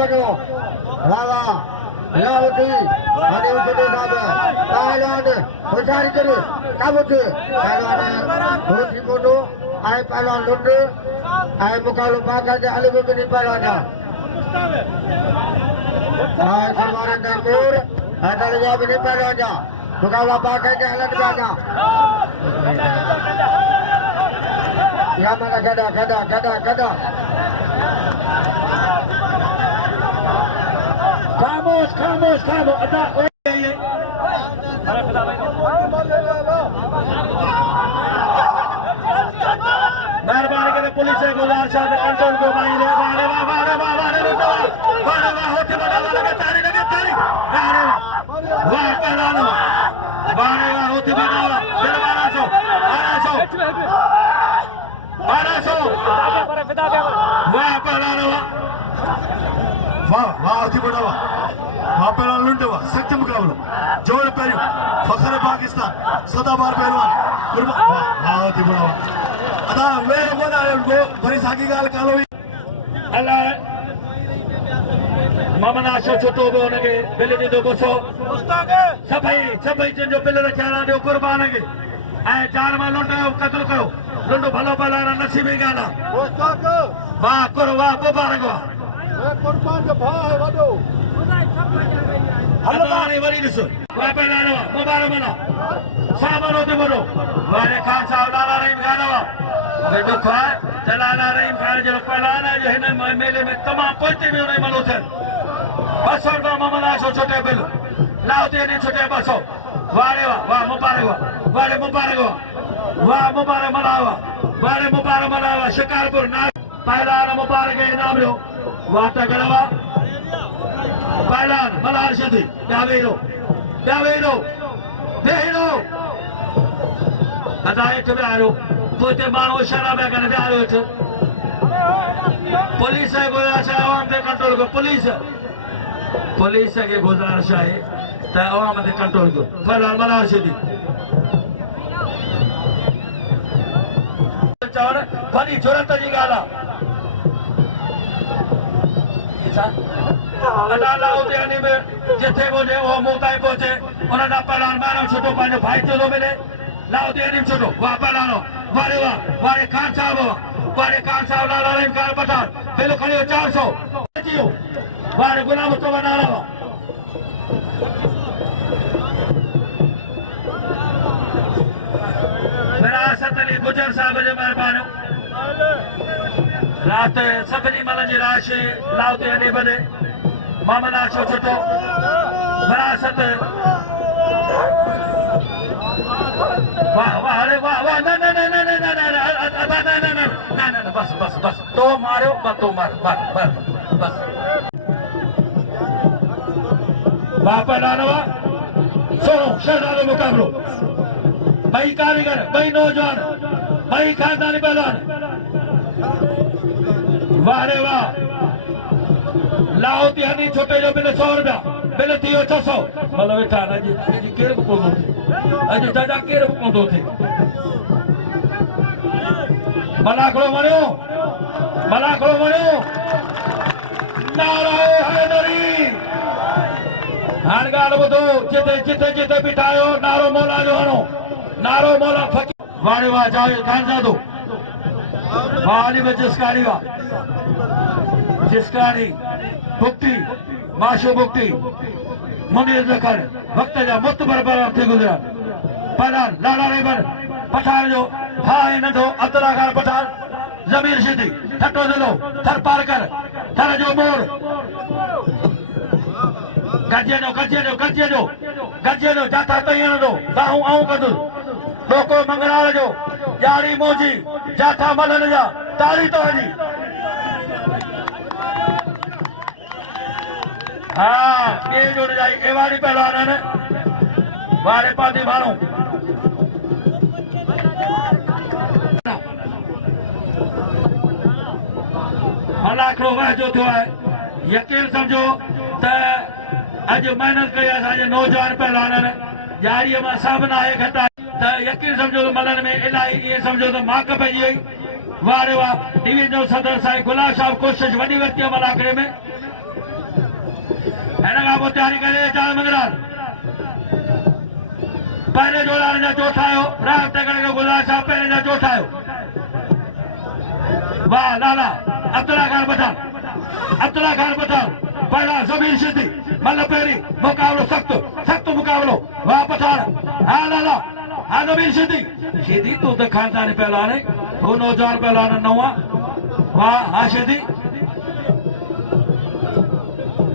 बनो रावा लाउटी आणि उठे साबे पहलवान होशारी करे काबुते पहलवान होती मोटो आए पहलवान लुंड आए मुकाबलो बाका दे अली बिनी पहलवान आए सलमान तैमूर अदर जा बिनी पहलवान मुकाबला बाका दे अलग जाना या mana gada Kamus ada मेहरबानी करे पुलिस से गुजारिश है कंट्रोल को माई ले वारे होते बड़ा लगा तारी वारे वाह पहलवान वारे होते बड़ा दिल 1200 वाह पहलवान वाह होती बड़ा वाह पहलवान लुंडे वाह सख्त मुकाबला जोड़ पहलू फखर पाकिस्तान सदाबार पहलवान वाह होती बड़ा वाह अदा वे बोला गो बड़ी साकी गाल कालो अल्लाह मामन आशो छोटो बो नगे बिल दी दो बसो सभई जो बिल रखिया दो कुर्बान के ए जान मा लुंडो कत्ल करो लुंडो भलो भला नसीबी गाना वाह करो वाह मुबारक वाह कुर्बान के भाई वडो हल्लाने वरी दिसो वाह पहलानो मुबारक मना सामनो ते बडो वाले खान साहब लाला रहीम गाना वाह बेटो खाए चलाना रहीम खान जो पहलाना जो हिन मेले में तमाम पोते में उन्हें मलो थे 200 रुपया मामला आशो छोटे बिल लाउते ने छोटे 200 वारे वाह मुबारक वाह मुबारक मनावा शिकारपुर ना पहलान मुबारक इनाम लो वाह तगड़वा पहलान मलार शदी दावेरो बेहिरो अदायत बिहारो पोते मानो इशारा में करने बिहारो पुलिस है गुजारिश है आवाम पे कंट्रोल को पुलिस के गुजारिश है तो आवाम पे कंट्रोल को पहलान मलार शदी चवण बड़ी जुरत जी गाला अदालत में जिथे पहुंचे वो मुताई पहुंचे उन्होंने पहलान मानो छुटो पाने भाई तो मिले लाउदियानी छुटो वाह पहलानो वारे खान साहब लाला रहीम खान पठान बिल खड़ियो 400 वारे गुलाम मुस्तफा नाला विरासत अली गुजर साहब जो मेहरबानो रात सभी मल जी राशि लाउते अली बने मामला आशो छुटो विरासत वाह अरे वाह न बस तो मारो तो मार बस वाह पहलानो सुनो शहजादो मुकाबलो भाई कारीगर भाई नौजवान भाई खानदानी पहलवान वाह रे वाह लाओती हनी छोटे जो बिल 100 रुपया बिल थियो 600 मतलब वेठा अज केर कोंदो थे अज दादा केर कोंदो थे मलाखड़ो मरियो नाराए हैदरी हाण गाल बुधो जिते बिठायो नारो मौला जो हणो नारो मौला फकीर वारे वाह जावेद खानजादो वाली में जिसकारी भुक्ति माशो भुक्ति मुनीर जखर वक्त जा मुत बरबर थे गुजरा पहलान लाला रेबर पठान जो भाई नंढो अतरागार पठान जमीर सिद्धि ठट्टो दिलो थर पार कर थर जो मोड़ गजे जो जाता तैयार दो दाहू आऊं कदू डोको मंगलाल जो यारी मोजी जाता मलन जा तारी तो हजी हाँ ये जो जाई एवाड़ी पहलवान ने वारे पादी मानो मलाखड़ो वह जो थियो है यकीन समझो त अज मेहनत कई असांजे नौजवान पहलवान ने यारी में सामना है घटा त यकीन समझो तो मलन में इलाही ये समझो तो माक पई वई वारे वाह डिवीजनल सदर साईं गुलाब साहब कोशिश वडी वरती मलाखड़े में हिन खां तैयारी करे चाल मंगराल पहले जोड़ाने जा चौथा आयो राम टकड़ के गुज़ारिश आहे पहले जा चौथा आयो वाह लाला अब्दुल्ला खान पठान पहला ज़मीन सिद्धी मतलब पहिरीं मुकाबलो सख्त मुकाबलो वाह पठान हाँ लाला हाँ ज़मीन सिद्धी तू तो खानदानी पहलवान है वो नौजवान पहलवान नवा वाह हाँ सिद्धी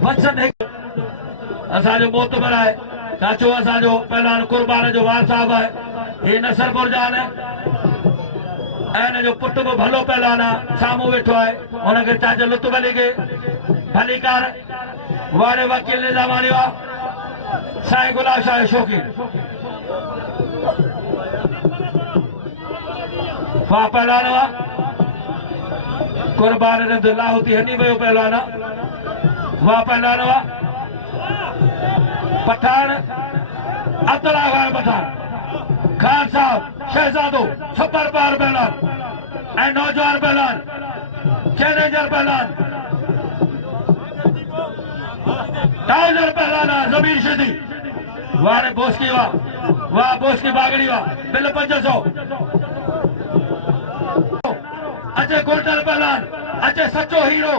वचन असांजो मोतबर आहे चाचो असांजो पहलवान कुर्बान जो वार साहब है ये नसरपुर जान है ऐं जो पुट भी भलो पहलवान आहे साम्हूं वेठो आहे हुनखे चाचो लुत्फ़ अली खे भलीकार वारे वकील निज़ामानी आहे साईं गुलाब शाह शौकीन वाह पहलवान आहे कुर्बान रंद लाहौती हनी वियो पहलवान आहे वाह पहलवान आहे पठान अब्दुल्ला खान पठान खान साहब शहजादो सुपर पावर पहलवान ऐं नौजवान पहलवान चैलेंजर पहलवान टाउजर पहलवान ज़मीन सिद्धी वारे बोस्की वाह बोस्की बागड़ी वाह बिल 500 अचे गोल्डन पहलवान अचे सचो हीरो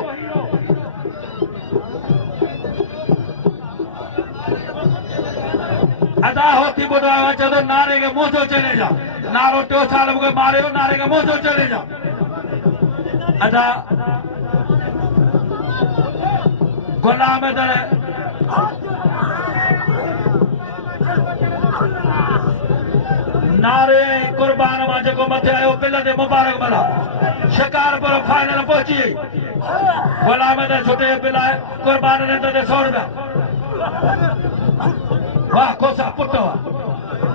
अदा होती बुधवार चलो नारे के मुंह चले जा नारो 2 साल मुझे मारे हो नारे के मुंह चले जा अदा गुलाम दर नारे कुर्बान मां जो मथे आयो बिल दे मुबारक भला शिकार पर फाइनल पहुंची गुलाम दर छुटे बिल कुर्बान ने दे 100 रुपया वाह कोसा पुट्टो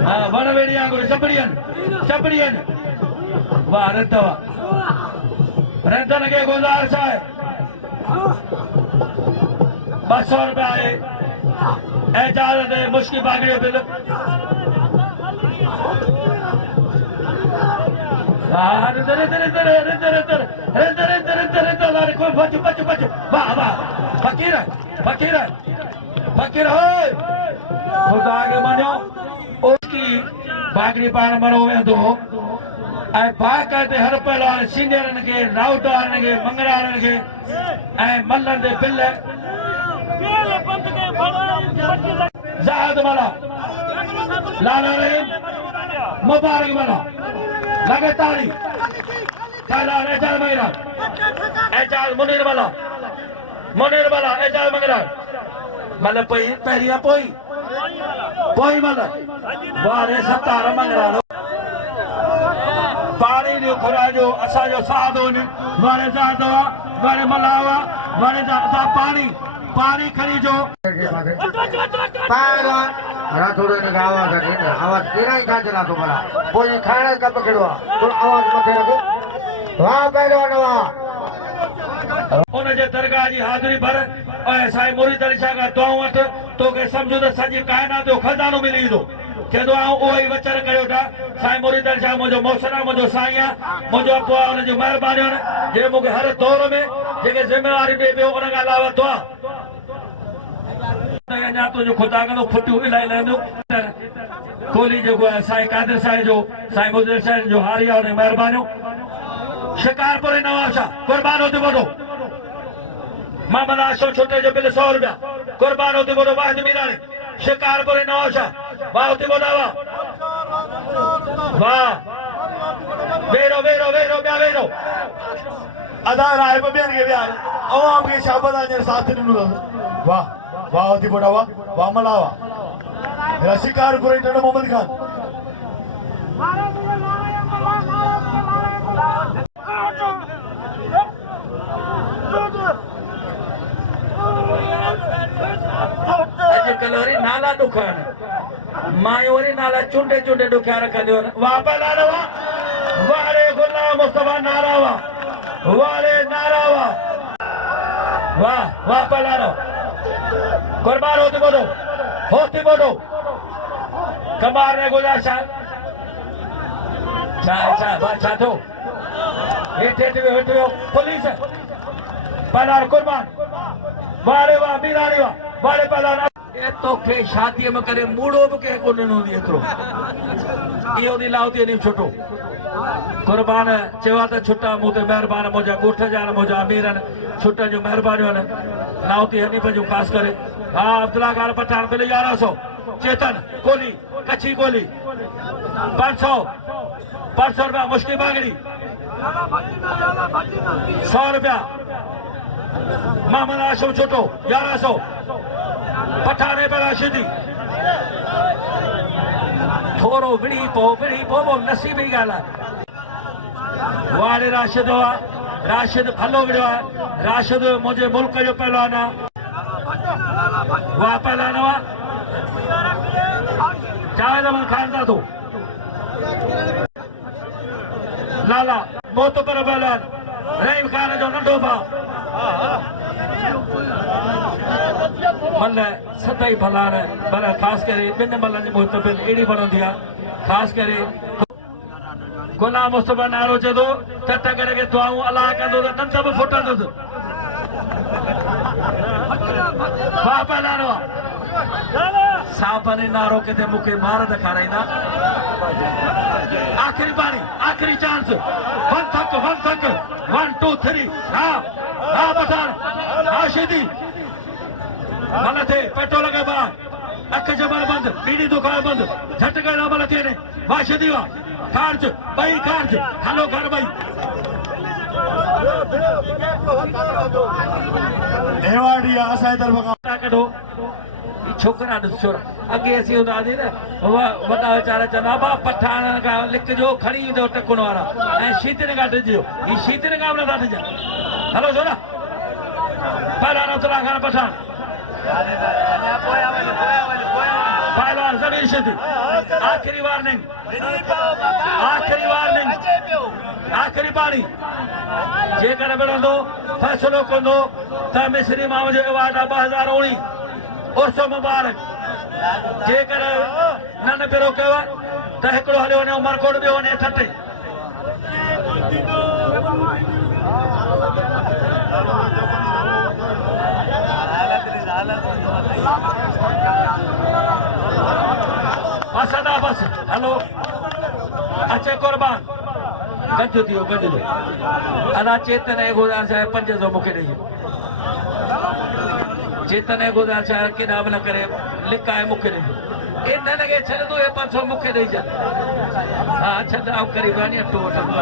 हाँ वनवेड़ी आंगुर चपड़ियन वाह रंधवा रंधन के गुज़ारिश है 200 रुपया है एजाज दे मुश्किल बागड़ी बिल बच वाह फकीर हो खुदा के मनो उसकी बागड़ी पान मनो वेंदो ऐं बाक़ायदे हर पहलवान सीनियरन के राउटवारन के मंगरारन के ऐं मल्लन दे बिल ज़ाहिद मला लाला रहीम मुबारक मला लगे ताड़ी पहलवान एजाज मुनीर मला एजाज मंगरार मतलब पहिरियां पोई मतलब वारे 17 मंगरार पानी जो खुरा जो असांजो साधो वारे ज़ादो वारे मलावा वारे पानी खरी जो पहलवान रा थोड़ो इन आवाज केरा ही चला तो मला कोई खाने का पकड़वा तो आवाज मथे रखो वाह पहलवान वाह उन जे दरगाह जी हाज़िरी भर ऐं साईं मुरीद अली शाह खां दुआऊं वठ तोखे सम्झो त सॼी काइनात जो खज़ानो मिली ईंदो चवंदो आऊं उहो ई वचन कयो था साईं मुरीद अली शाह मुंहिंजो मौसर आहे मुंहिंजो साईं आहे मुंहिंजो अबो आहे हुनजी महिरबानियूं आहिनि जे मूंखे हर दौर में जेके ज़िम्मेवारी ॾे पियो उन खां अलावा दुआ अञा तुंहिंजो ख़ुदा कंदो फुटियूं इलाही लहंदियूं कोहली जेको आहे साईं कादिर साईं जो साईं मुदर साईं जो हारी आहे हुनजी महिरबानियूं शिकारपुर नवाब शाह कुर्बान होते बोलो मोहम्मद आशो छोटे जो बिल 100 रुपया कुर्बान होते बोलो वाहिद मीरानी शिकारपुर नवाब शाह वाह होते बोला वाह वेरो क्या वेरो अदा राय बबियन के प्यार अवाम के शाबाश ने साथ नु वाह वाह होती बोला वाह मलावा मेरा शिकारपुर इंटर मोहम्मद खान अॼुकल्ह वरी नाला ॾुखाइनि मायूं वरी नाला चूंडे ॾुखिया रखंदियूं आहिनि वाह पहलवान वाह वारे गुलाम मुस्तफा नारा वाह वारे नारा वाह पहलवान कुर्बान होती बोलो कमार ने गुज़ारिश छा थो हेठि वियो पुलिस पहलवान कुर्बान वारे वाह मीरानी वाह वाले पहलवान ए तोखे शादी में करे मूड़ो भी के कोन नो दी एतरो इहो दी लाउती नहीं छुटो कुर्बान चवा त छुटा मुते मेहरबान मोजा गोठ जान मोजा अमीरन छुटा जो मेहरबानी ने लाउती हनी पे जो पास करे हां अब्दुल्ला खान पठान पे 1100 चेतन कोली कच्ची कोली 500 रुपया मुश्किल बागड़ी 100 रुपया मोहम्मद आशम छोटो 1100 पठाने पे राशिदी थोरो विड़ी पो वो नसीबी गाला वाले राशिद हुआ राशिद भलो विड़ो राशिद मुझे मुल्क जो पहलवान वाह पहलवान हुआ जावेद अहमद खान दा तो लाला मोतबर पहलवान रहीम खान जो नंढो भाउ मल सदाई भलान पर ख़ासि करे ॿिनि मलनि जी मुतबिल अहिड़ी वणंदी आहे ख़ासि करे गुलाम मुस्तफ़ा नारो चए थो त टकर खे दुआऊं अलाह कंदो त ॾंद बि फुटंदुसि वाह पहलवान साहब ने नारो किथे मूंखे मार ॾेखाराईंदा आख़िरी पाणी आख़िरी चांस वन थक 1 2 3 हा हा पठान हा शीदी भल थे पेट्रोल लगे बा अख जबर बंद बीड़ी दुकान बंद झटके ना भल थे ने वाह शीदी वाह खार्ज भाई खार्ज हलो घर भाई एवाड़ी असांजे तरफ़ खां कढो छोकरा ॾिस छोरा अॻे असीं हूंदासीं न वॾा वीचारा चवंदा बा पठान खां लिखजो खणी ईंदो टकुन वारा ऐं शीतिन खां ॾिजो ही शीतिन खां बि नथा ॾिजनि हलो छोरा पहलवान अब्दुल्ला खान पठान पहलवान ज़मीर शीदी आखिरी वार्निंग आखिरी पाणी जेकर मिलंदो फ़ैसिलो कंदो त मिस्री माम जो अवार्ड आहे 2019 उर्स मुबारक जेकर न पिरो कयो त हिकिड़ो हलियो वञे उमरकोट ॿियो वञे ठटे बस अदा बस हलो अचे कुर्बान गज थियो गज जो अदा चेतन एगोदार साहिब 500 मूंखे ॾेई चेतन एगोदार साहिब केॾा बि न करे लिकाए मूंखे ॾेई इन लॻे छॾंदो हे 500 मूंखे ॾेई छॾ हा छॾ आऊं ग़रीबानी अटो वठंदो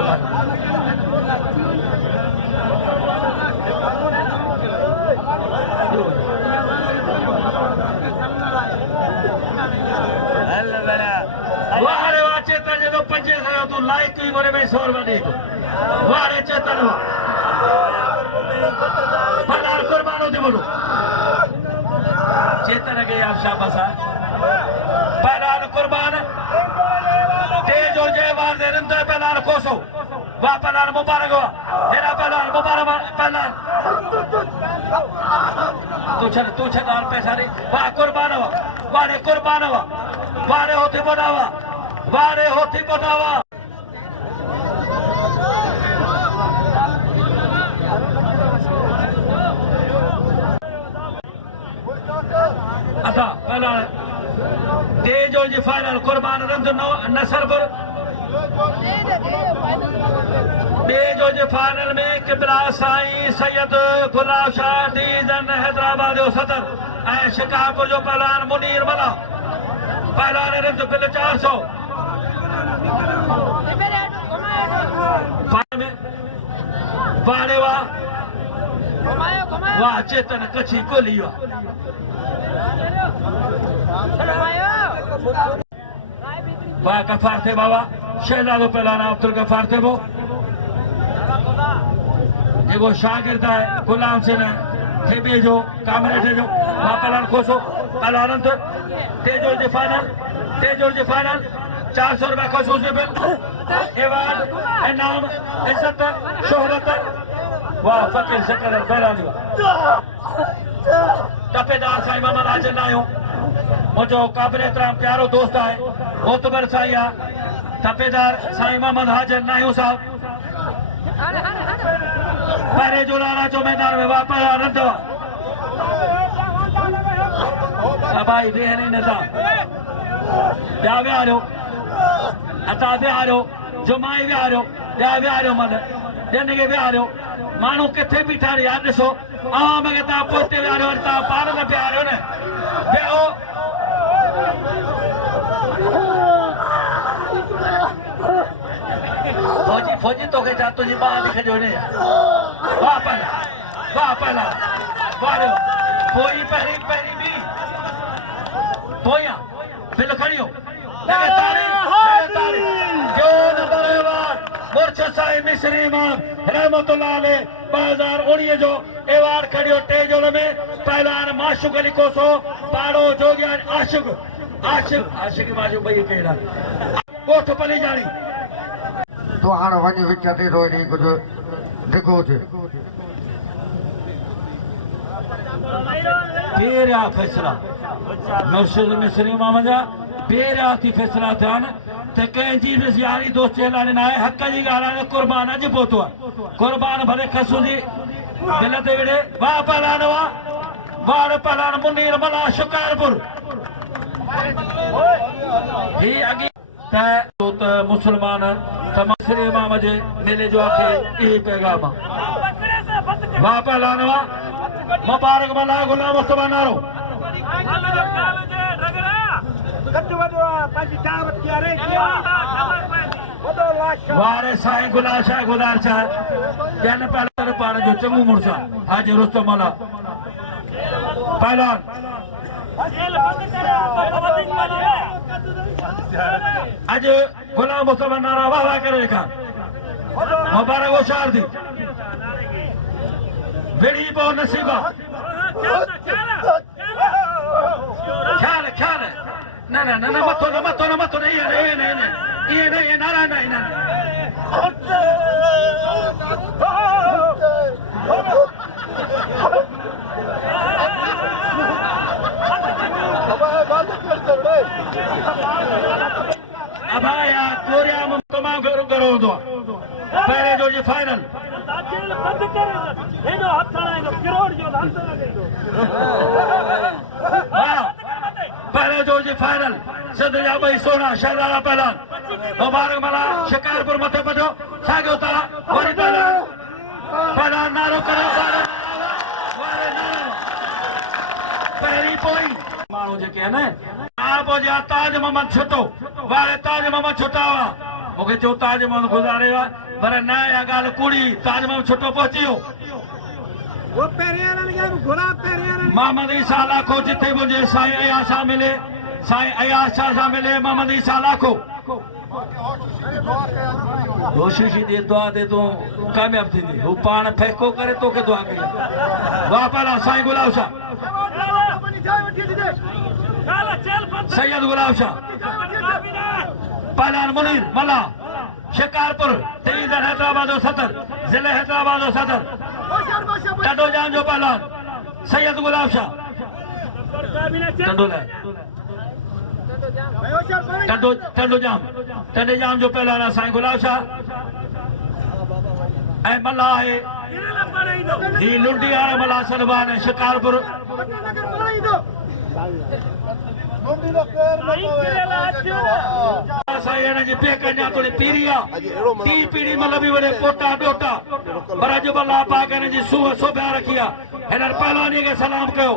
वाह रे वाह चेतन जो 500 तू लाइक ही मोरे में 100 रुपया दे दो वाह रे चेतन पहलवान कुर्बान होती बोलो चेतन के आप शाबाश पहलवान कुर्बान तेज और जय वार दे रंत पहलवान कोसो वाह पहलवान मुबारक हुआ तेरा पहलवान मुबारक पहलवान तू छड़ और पैसा दे वाह कुर्बान हुआ वाह रे कुर्बान हुआ वाह रे होती बनावा वारे होती बनावा अथा पहला तेज और जी फाइनल कुर्बान रंज नसरपुर तेज और जी फाइनल में किबला साईं सैयद गुलाब शाह डीजन हैदराबाद जो सदर ऐं शिकापुर जो पहलवान मुनीर मला पहलवान रंज बिल 400 वारे वाह वाह चेतन कच्छी कोली वाह वाह गफार थे बाबा शहजादो पहलवान अब्दुल गफार थे वो जेको शागिर्द है गुलाम सिंह थेबे जो कामरेज जो वाह पहलवान खोसो पहलवान तेजोल जे फाइनल 400 रुपया खसूस बिल एवार्ड इनाम इज्जत शोहरत वाह फकीर शकर बैरानी टपेदार साईं मोहम्मद हाजिर नायो मुझो काबिल एहतराम प्यारो दोस्त है मोतबर साईं आहे टपेदार साईं मोहम्मद हाजिर नायो साहब पहरे जो लाला जो मैदान में वापस रंधवा भाई वेह नहीं नता ॿिया विहारियो अता विहारियो जुमाई विहारियो ॿिया विहारियो मन ॿियनि खे विहारियो माण्हू किथे बीठा यार ॾिसो आवाम खे तव्हां पोइ विहारियो तव्हां पाण न विहारियो न विहो फौजी फौजी तोखे छा तुंहिंजी ॿाह लिखी ॾियो वाह पहला वारियो पोइ पहिरीं पहिरीं बि पोयां बिल खणियो मुर्शद साहिब मिस्री इमाम रहमतुल्लाह अलैह 2019 जो एवार्ड खणियो टे जोड़ में पहलवान माशुक अली कोसो पाड़ो जोगियान आशिक आशिक आशिक माशुक भई कहिड़ा कोठ पली जानी तूं हाणे वञी विच ते थो नी कुझु धिको थिए बेरिया फैसला मुर्शद मिस्री इमाम जा बेरिया थी फैसला थिया आहिनि त कंहिंजी बि यारी दोस्ती हलाइणी न आहे हक़ जी ॻाल्हि आहे क़ुर्बान अॼु पहुतो आहे क़ुर्बान भले खसू जी दिल ते विड़े वाह पहलान वार पहलान मुनीर मला शिकारपुर ही अॻे त मुस्लमान त मिस्री इमाम जे मेले जो आखे इहे पैगाम वाह पहलान मुबारक मला गुलाम मुस्तफा नारो वारे साईं गुलाम शाह गुदार शाह ॼण पहले पाण जो चङो मुड़सा हाजी रुस्तम मला पहलवान अॼु गुलाम मुस्तफा नारा वाह वाह करे ॾेखार मुबारक होशियार थी विड़ी पो नसीबा ख्याल ख्याल न न न मथो न मथो न मथो न ये नारा न अबाया कोरिया में तमाम करो हूंदो आहे पहिरें जो जी फाइनल पहले जो जी फाइनल सिंध जा ॿई सोना शहजादा पहलवान मुबारक मला शिकारपुर मथे पहुचो साॻियो उतां वरी पहलवान नारो करे पहिरीं पोइ माण्हू जेके आहिनि पोइ ताज मोहम्मद छुटो वारे ताज मोहम्मद छुटा हुआ मूंखे चयो ताज मोहम्मद गुज़ारे वियो आहे पर न इहा ॻाल्हि कूड़ी ताज मोहम्मद छुटो पहुची वियो मोहम्मद ईसा लाखो जिथे मुंहिंजे साईं अयास सां मिले साईं अयास शाह सां मिले मोहम्मद ईसा लाखो कोशिश दे दुआ दे तूं कामयाब थींदी हू पाण फ़ैको करे तोखे दुआ कई वाह पहला साईं गुलाब शाह सैयद गुलाब शाह पहलवान मुनीर मला शिकारपुर तहसील हैदराबाद जो सदर जिले हैदराबाद जो सदर टडोजाम जो पहलवान सैयद गुलाब शाह टडोजाम जो पहलवान साईं गुलाब शाह ऐं मला आहे ही लुंडी वारा मला सलमान है शिकारपुर पीढ़ी मतलब वड़े पोटा डोटा पर अज भला पाक सूह सोभ्या रखी आहे हिन पहलवानी के सलाम कयो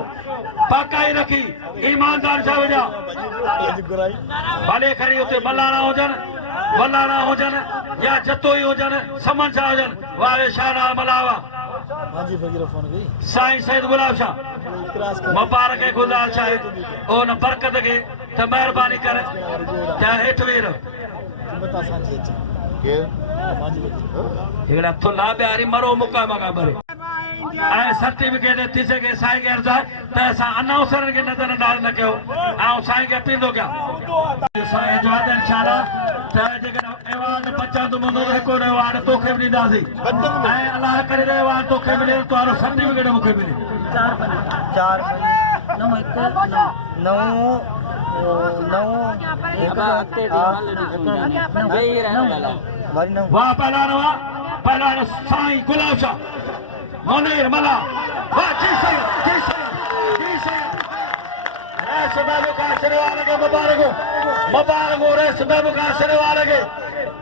पाकाई रखी ईमानदार छा विझा भले खणी उते मलाणा हुजनि या जतोई हुजनि समन शाह हुजनि वारे शाहना मलावा साईं सैयद गुलाब शाह मुबारक गुज़ार चाहे उन बरकत के त महिरबानी करे चाहे हेठि वेही रहो हिकिड़ा थुल्हा ॿियारी मरो मुका मका भरे ऐं सर्टिफिकेट थी सघे साईं खे अर्ज़ु आहे त असां अनाउंसरनि खे नज़रअंदाज़ न कयो ऐं साईं खे अपील थो कयां साईं जो आहे इनशाला त जेकॾहिं एवार्ड बचंदो हूंदो त हिकिड़ो एवार्ड तोखे बि ॾींदासीं ऐं अलाह करे एवार्ड तोखे मिले तुंहिंजो सर्टिफिकेट मूंखे मिले वाह पहलवान साईं गुलाब शाह मुनीर मला वाह जी सैयद ऐस महबूब कासिर वाले के मुबारक हो रेस महबूब कासिर वाले के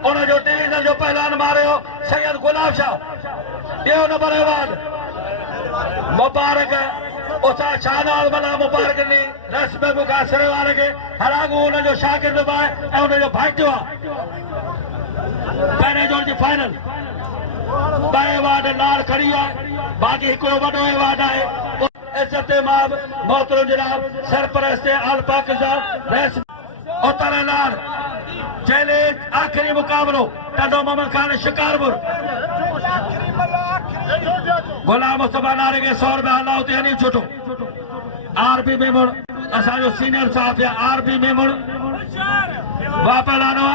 उन जो डिवीजन जो पहलवान मारे हो सैयद गुलाब शाह ॿियो नंबर अवार्ड मुबारक उसा शाहनाज मला मुबारक ॾिनी रेस महबूब कासिर वाले के हालांकि उनजो शागिर्द बि आहे ऐं उनजो भाइटियो आहे पहिरें जोड़ जी फाइनल ॿ अवार्ड लाल खड़ी आहे बाक़ी हिकिड़ो वॾो अवार्ड आहे इज्जत इमाम मोहतरम जनाब सरपरस्त आल पाकिस्तान रेस उतर लाल चैलेंज आखिरी मुकाबलो टडो मोहम्मद खान शिकारपुर गुलाम मुस्तफा नारे के 100 रुपया अलाउद्दीन हनीफ छुटो आरपी मेमण असांजो सीनियर साहब आहे आरपी मेमण वापस लानो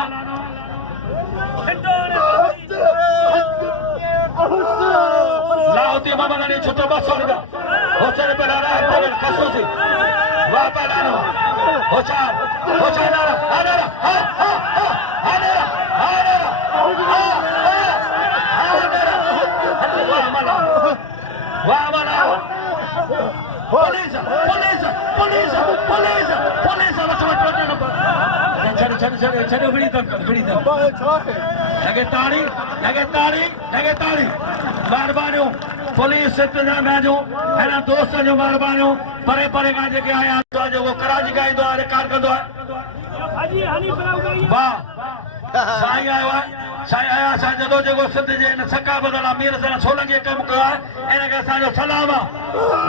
लाहौती मोहम्मद हनीफ छुटो 200 रुपया हुसैन पे लाना है खसूसी वापस लानो होचार नारा आनेरा पुलिस महिरबानियूं पुलिस इंतजाम जो हिन दोस्तनि जो महिरबानियूं परे परे खां जेके आया जेको कराची खां ईंदो आहे रिकॉर्ड कंदो आहे वाह साईं आयो आहे साईं आया असां जदो जेको सिंध जे हिन सकाबत आहे मीर हसन सोलंकीअ कमु कयो आहे हिनखे असांजो सलाम आहे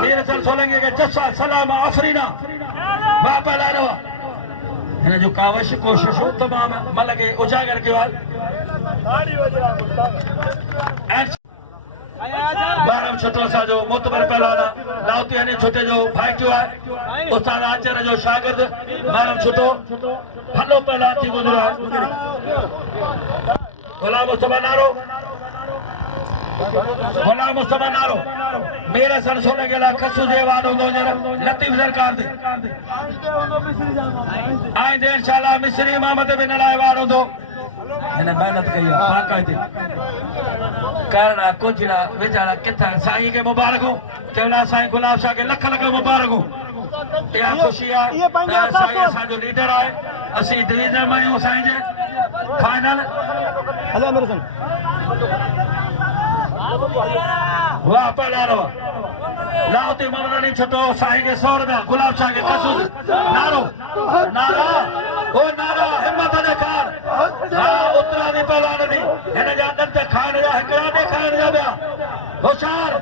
मीर हसन सोलंकीअ खे जसा सलाम आहे अफरीना वाह पहलानो आहे हिन जो कावश कोशिशूं तमामु मल खे उजागर कयो आहे बारम छठो असांजो मोतबर पहलवान लाहौती हनीफ छुटे जो भाइटियो आहे उस्ताद आचर जो शागिर्द बारम छुटो भलो पहलवान थी गुज़रियो आहे गुलाम मुस्तफा नारो मीर हसन सोलंकीअ लाइ खसू जे अवार्ड हूंदो लतीफ़ सरकार ते आईंदे इंशाअल्लाह मिस्री इमाम ते बि हिन लाइ अवार्ड हूंदो हिन महिनत कई आहे बाक़ाइदे करण कुझु न वीचारा किथां साईं खे मुबारकूं चवंदा साईं गुलाब शाह खे लख लख मुबारकूं इहा ख़ुशी आहे साईं असांजो लीडर आहे असीं डिवीजन में आहियूं साईं जे फाइनल वाह पहलानो लाहौती मोहम्मद हनीफ छुटो साईं खे 100 रुपया गुलाब शाह खे खसूस नारो ओ नारा हिम्मत ॾेखार हा उतरा दी पहलवान दी हिन जा ॾंद खाइण जा हिकिड़ा ॾेखारण जा ॿिया होशियार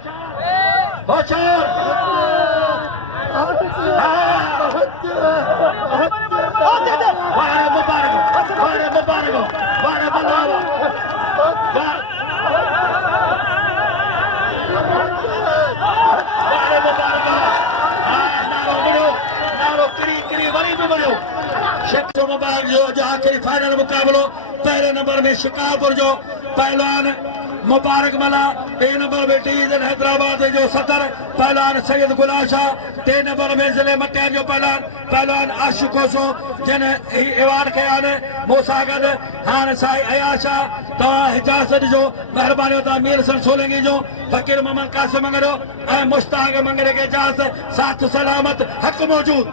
वारे मुबारक बल्लावा मुबारक जो आखिरी फाइनल मुकाबलो पहले नंबर में शिकारपुर जो पहलवान मुबारक मला बे नंबर में डिवीजन हैदराबाद जो सदर पहलवान सैयद गुलाब शाह टे नंबर में जिले मटियार जो पहलवान आशिक कोसो जिन अवार्ड कया आहिनि मूंसां गॾु हाणे साईं अयाशा तव्हां इजाज़त ॾिजो महिरबानी तव्हां मीर हसन सोलंकी जो फ़कीर मोहम्मद कासिम मंगरो ऐं मुश्ताक मंगरे खे इजाज़त साथ सलामत हक़ मौजूद